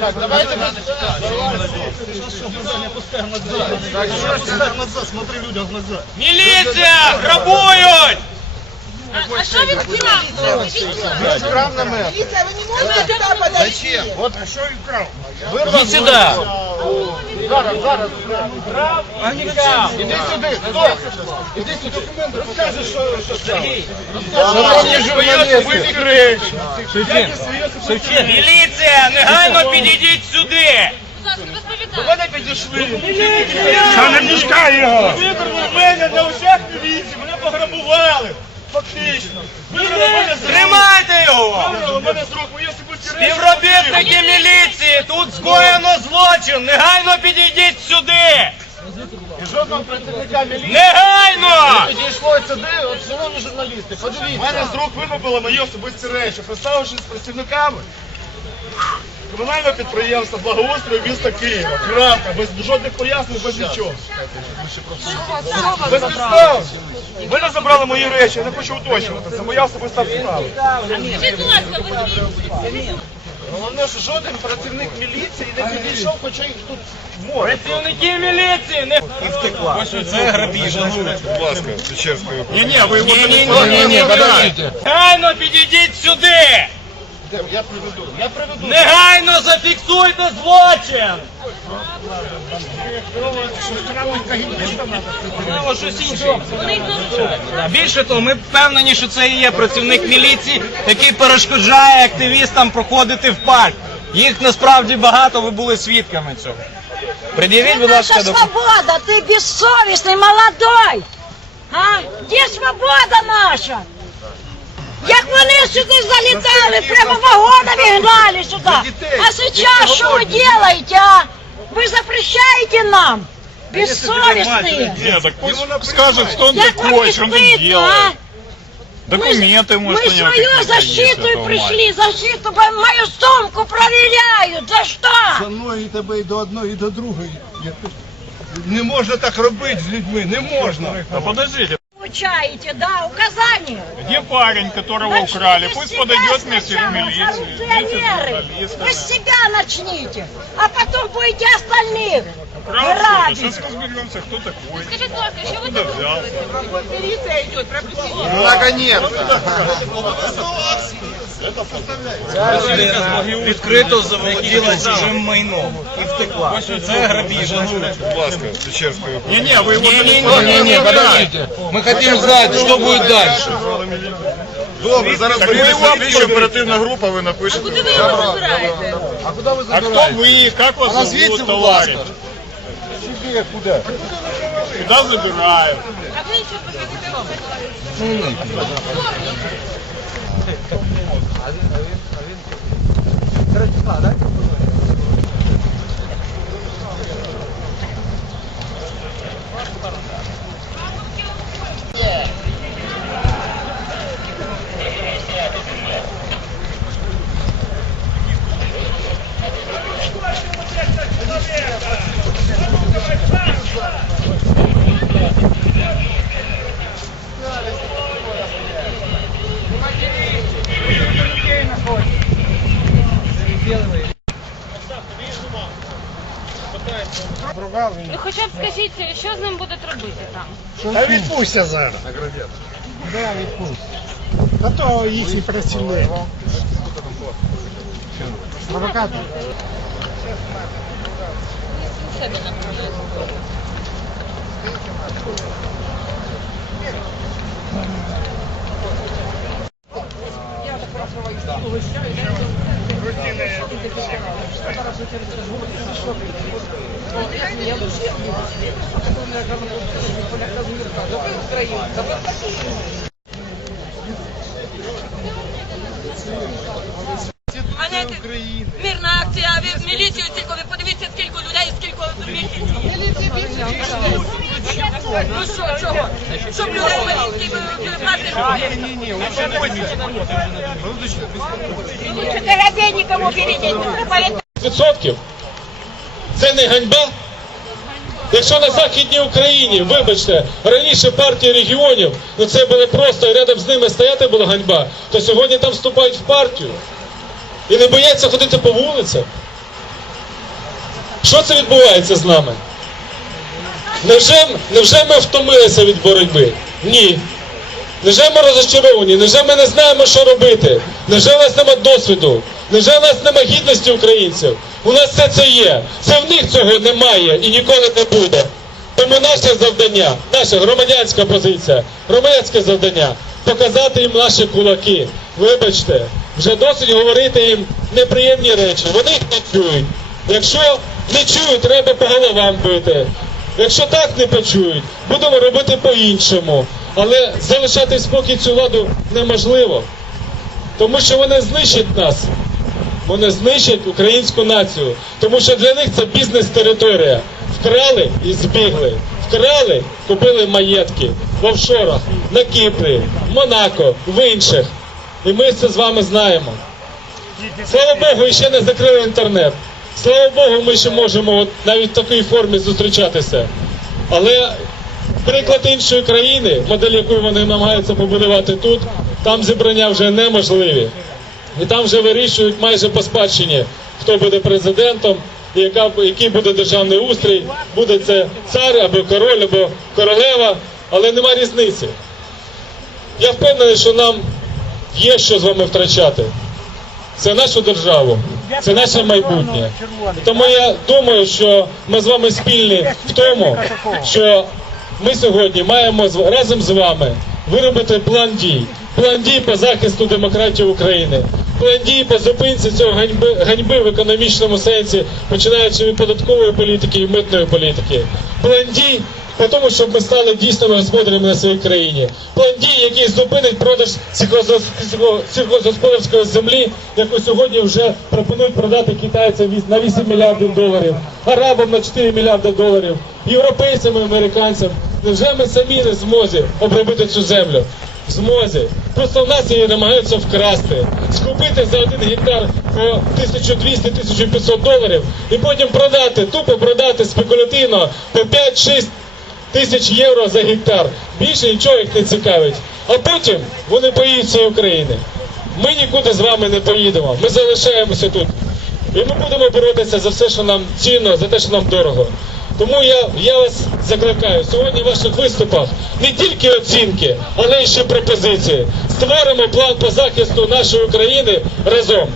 Так, давайте смотри людям в глаза. Міліція! Грабують! А що він будь на мене. Полиция, вы не можете туда подойти. От що він крав? Ідіть сюди! Зараз, зараз. А не крав! Іди сюди, хто? Іди сюди, документи, розкажи, що, що стало. Шановні журналісти. Міліція! Негайно підійдіть сюди! Ласка, розповідайте. Та не пускай його. Викрали мене на очах міліції, мене пограбували. Фактично. Тримайте його! Співробітники міліції! Тут скоєно злочин! Негайно підійдіть сюди! І жодного працівника міліції. Негайно! Підійшло сюди, от шановні журналісти, У мене з рук вибили мої особисті речі, представившись з працівниками комунального підприємства благоустрою міста Києва. Крапка, без жодних пояснень, без нічого. Без підстав. Ви не забрали мої речі, я не хочу уточнювати. Це моя особиста справа. Скажіть, будь ласка, ви звідки? Головне, що жоден працівник міліції не підійшов, хоча їх тут море. Працівники міліції! Не Це грабіж. Будь ласка, Печерської. Ні, ні, ви його Ні-ні, подождите. Негайно підійдіть сюди! Я приведу, я приведу. Негайно зафіксуйте злочин! Можливо, щось інше. Більше того, ми впевнені, що це і є працівник міліції, який перешкоджає активістам проходити в парк. Їх насправді багато, ви були свідками цього. Пред'явіть, будь ласка, документи. свобода, ты бессовестный, молодой. А? Где свобода наша? Як вони сюди залітали, прямо вагонами гнали сюда. А сейчас что вы делаете, а? Вы запрещаете нам? Бессовестные. Ні, так пусть скажет, кто он Як вам такой, не что он тут стыдно, делает. а? Документы, Мы может, у него свою какие-то есть защиту этого пришли, защиту, бо мою сумку проверяют. За что? За мною і тебе і до одної, і до другої. Не можна так робити з людьми, не можна. Да подождите, Получаете, да, указания. где парень, которого Начните украли? с Пусть себя подойдет вместе в сначала, милицию. коррупционеры. Вы с себя начните, а потом будете остальных Украл что-то, грабить. сейчас разберемся, кто такой. Скажіть, будь ласка, що ви Куда тут взял? Відкрито заволоділа чужим майном і втекла. Це грабіж. Будь ласка, Печерскую. Не-не, вы его Не-не, подождите. Мы хотим знать, что будет дальше. Добре, зараз приїде слідчо оперативна група, ви напишете. Куди ви його забираєте? А куда вы А хто забираете? ви? Як вас зовут, ласка. товариш? Куда? Куди забирають? А ви що покажете? Ну хоча б скажіть, що з ним будуть робити там? Та відпустя зараз. Да, відпустя. Та то їхній працівник. Провокатор. Мирна акція, ви міліцію тільки ви подивіться, скільки людей, скільки міліції. Ну що, чого? Щоб людей малінські ви Лучше коробейников уберите, проповедь. відсотків. Це не ганьба. Якщо на Західній Україні, вибачте, раніше партії регіонів, ну це було просто і рядом з ними стояти була ганьба, то сьогодні там вступають в партію. і не бояться ходити по вулицях. Що це відбувається з нами? Невже, невже ми втомилися від боротьби? Ні. Невже ми розчаровані? Невже ми не знаємо, що робити? Невже у нас нема досвіду? Невже у нас нема гідності українців? У нас все це є. Це в них цього немає і ніколи не буде. Тому наше завдання, наша громадянська позиція, громадянське завдання показати їм наші кулаки. Вибачте, вже досить говорити їм неприємні речі. Вони їх не чують. Якщо не чують, треба по головам бити. Якщо так не почують, будемо робити по-іншому. Але залишати спокій цю владу неможливо. Тому що вони знищать нас. Вони знищать українську націю. Тому що для них це бізнес-територія. Вкрали і збігли. Вкрали, купили маєтки в офшорах, на Кіпрі, в Монако, в інших. І ми це з вами знаємо. Слава Богу, ще не закрили інтернет. Слава Богу, ми ще можемо навіть в такій формі зустрічатися. Але приклад іншої країни, модель яку вони намагаються побудувати тут, там зібрання вже неможливі. І там вже вирішують майже по спадщині, хто буде президентом, і яка, який буде державний устрій, буде це цар або король, або королева, але нема різниці. Я впевнений, що нам є що з вами втрачати. Це нашу державу, це наше майбутнє. Тому я думаю, що ми з вами спільні в тому, що ми сьогодні маємо разом з вами виробити план дій. План дій по захисту демократії України, план дій по зупинці цього ганьби, ганьби в економічному сенсі, починаючи від податкової політики і митної політики. План дій по тому, щоб ми стали дійсними господарями на своїй країні. План дій, який зупинить продаж сільхозгосподарської землі, яку сьогодні вже пропонують продати китайцям на 8 мільярдів доларів, арабам на 4 мільярди доларів, європейцям і американцям. Невже ми самі не змозі обробити цю землю? В змозі. Просто в нас її намагаються вкрасти, скупити за один гектар по 1200-1500 доларів і потім продати, тупо продати спекулятивно по 5-6 тисяч євро за гектар. Більше нічого їх не цікавить. А потім вони цієї України. Ми нікуди з вами не поїдемо. Ми залишаємося тут. І ми будемо боротися за все, що нам цінно, за те, що нам дорого. Тому я, я вас закликаю сьогодні в ваших виступах не тільки оцінки, але й ще пропозиції. Створимо план по захисту нашої України разом.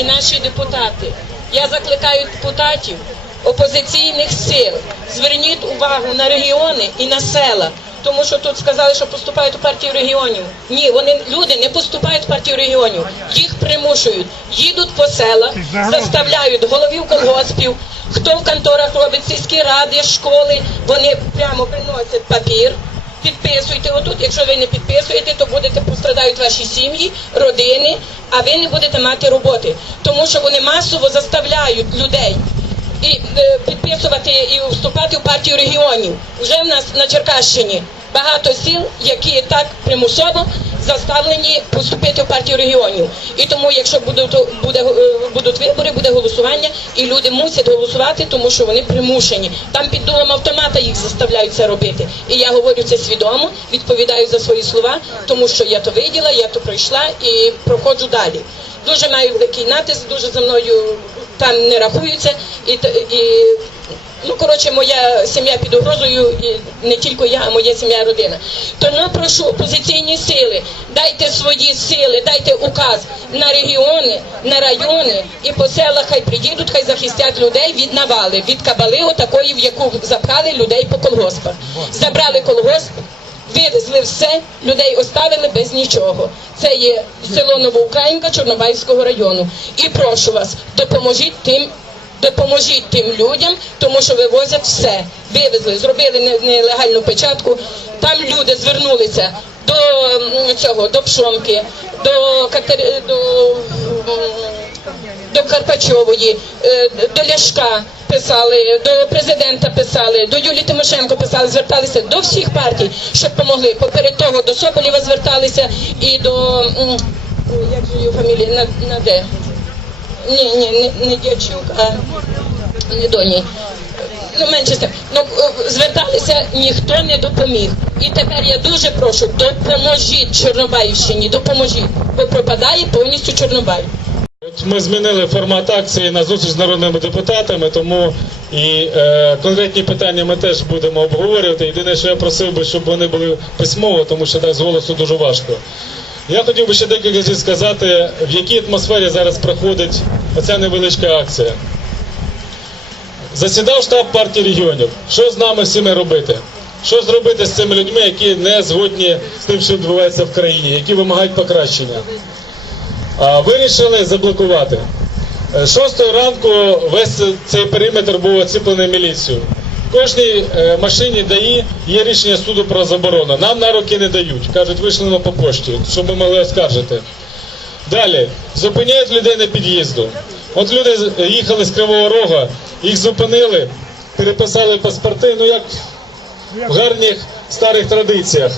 І наші депутати. Я закликаю депутатів опозиційних сил. Зверніть увагу на регіони і на села. Тому що тут сказали, що поступають у партію регіонів. Ні, вони люди не поступають в партію регіонів. Їх примушують, їдуть по селах, заставляють головів колгоспів, хто в конторах робить сільські ради, школи. Вони прямо приносять папір. Підписуйте отут. Якщо ви не підписуєте, то будете пострадають ваші сім'ї, родини, а ви не будете мати роботи, тому що вони масово заставляють людей і е, підписувати і вступати в партію регіонів. Вже в нас на Черкащині багато сіл, які так примусово заставлені поступити в партію регіонів. І тому, якщо будуть буде е, будуть вибори, буде голосування, і люди мусять голосувати, тому що вони примушені. Там під дулом автомата їх заставляють це робити. І я говорю це свідомо, відповідаю за свої слова, тому що я то виділа, я то пройшла і проходжу далі. Дуже маю великий натиск, дуже за мною там не рахуються і, і Ну, коротше, моя сім'я під угрозою, і не тільки я, а моя сім'я, родина. Тому прошу опозиційні сили, дайте свої сили, дайте указ на регіони, на райони і по селах хай приїдуть, хай захистять людей від навали, від кабали, отакої, в яку запхали людей по колгоспах. Забрали колгосп, вивезли все, людей оставили без нічого. Це є село Новоукраїнка Чорнобайського району. І прошу вас, допоможіть тим. Допоможіть тим людям, тому що вивозять все. Вивезли, зробили не- нелегальну печатку. Там люди звернулися до цього, до Пшонки, до Катери, до, до Карпачової, е, до Ляшка. писали, до президента писали, до Юлії Тимошенко писали, зверталися до всіх партій, щоб помогли. Поперед того до Соболєва зверталися і до як же його фамілія, на, на де? Ні, ні, не, не Дячук, а не Доній. Ну, менше тим. Ну, е, зверталися, ніхто не допоміг. І тепер я дуже прошу, допоможіть Чорнобаївщині, допоможіть, бо пропадає повністю Чорнобай. Ми змінили формат акції на зустріч з народними депутатами, тому і е, конкретні питання ми теж будемо обговорювати. Єдине, що я просив би, щоб вони були письмово, тому що так з голосу дуже важко. Я хотів би ще декілька слів сказати, в якій атмосфері зараз проходить оця невеличка акція. Засідав штаб партії регіонів. Що з нами всіми робити? Що зробити з цими людьми, які не згодні з тим, що відбувається в країні, які вимагають покращення? А, вирішили заблокувати. Е, Шостої ранку весь цей периметр був оціплений міліцією. Кожній е, машині ДАІ є рішення суду про заборону. Нам на руки не дають. Кажуть, вийшли по пошті, щоб ми могли оскаржити. Далі зупиняють людей на під'їзду. От люди їхали з Кривого Рога, їх зупинили, переписали паспорти, ну як в гарних старих традиціях.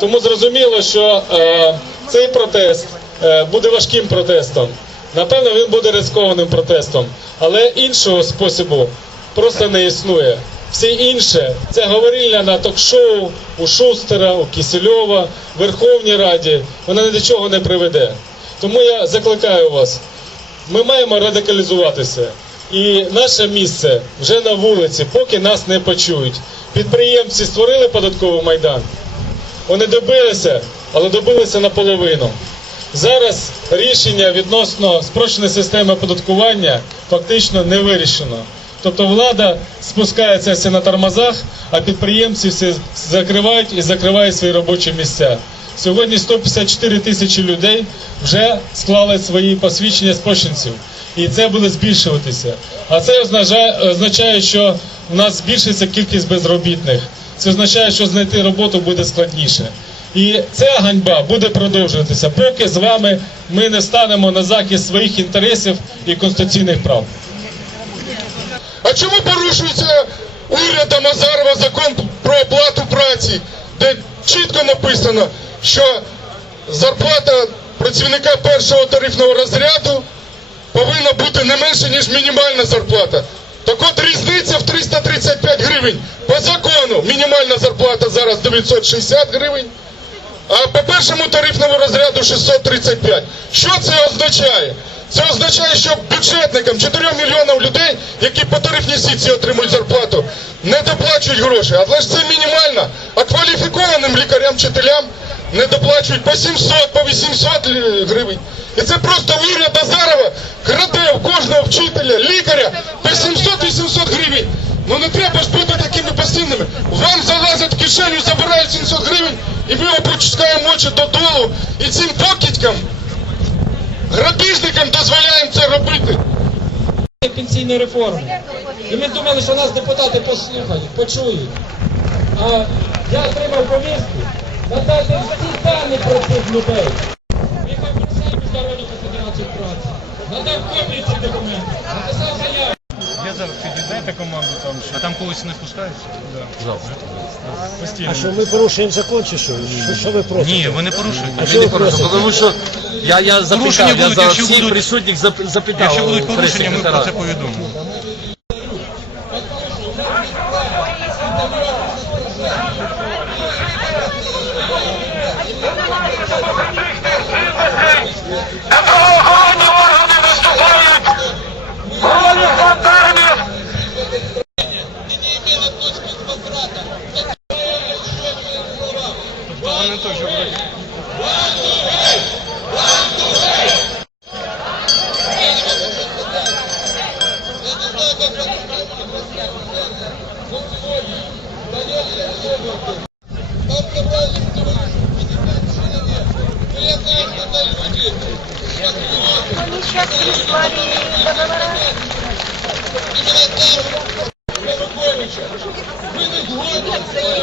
Тому зрозуміло, що е, цей протест е, буде важким протестом. Напевно, він буде ризикованим протестом, але іншого способу просто не існує. Все інше це говорильня на ток-шоу у Шустера, у Кісельова, Верховній Раді. Вона ні до чого не приведе. Тому я закликаю вас. Ми маємо радикалізуватися. І наше місце вже на вулиці, поки нас не почують. Підприємці створили податковий майдан. Вони добилися, але добилися наполовину. Зараз рішення відносно спрощеної системи оподаткування фактично не вирішено. Тобто влада спускається все на тормозах, а підприємці все закривають і закривають свої робочі місця. Сьогодні 154 тисячі людей вже склали свої посвідчення спадщинців. І це буде збільшуватися. А це означає, що в нас збільшиться кількість безробітних. Це означає, що знайти роботу буде складніше. І ця ганьба буде продовжуватися, поки з вами ми не станемо на захист своїх інтересів і конституційних прав. А чому порушується урядом Азарова закон про оплату праці, де чітко написано, що зарплата працівника першого тарифного розряду повинна бути не менше, ніж мінімальна зарплата. Так от різниця в 335 гривень. По закону мінімальна зарплата зараз 960 гривень, а по першому тарифному розряду 635. Що це означає? Це означає, що бюджетникам 4 мільйонам людей, які по тарифній сітці отримують зарплату, не доплачують гроші. Але ж це мінімально. А кваліфікованим лікарям, вчителям не доплачують по 700, по 800 гривень. І це просто уряд Азарова краде у кожного вчителя, лікаря по 700-800 гривень. Ну не треба ж бути такими постійними. Вам залазять в кишеню, забирають 700 гривень, і ми опускаємо очі додолу. І цим покидькам, грабіжникам дозволяємо це робити. Пенсійної реформи. І ми думали, що нас депутати послухають, почують. А я отримав повістку. надати всі дані про цих людей. Приїхав Міжнародну Федерацію праці. Надав копії цих документів. Написав заяву. Зараз підійдете команду там, а там когось не пускають? А що ми порушуємо закон чи що? Що, що ви просите? Ні, ви не порушуєте. А що ви просите? Тому що я, я запитав, я будуть, за якщо всіх будуть- присутніх зап- запитав. Якщо будуть у порушення, ми про це прес-секретаря. повідомимо. Вы не згодні з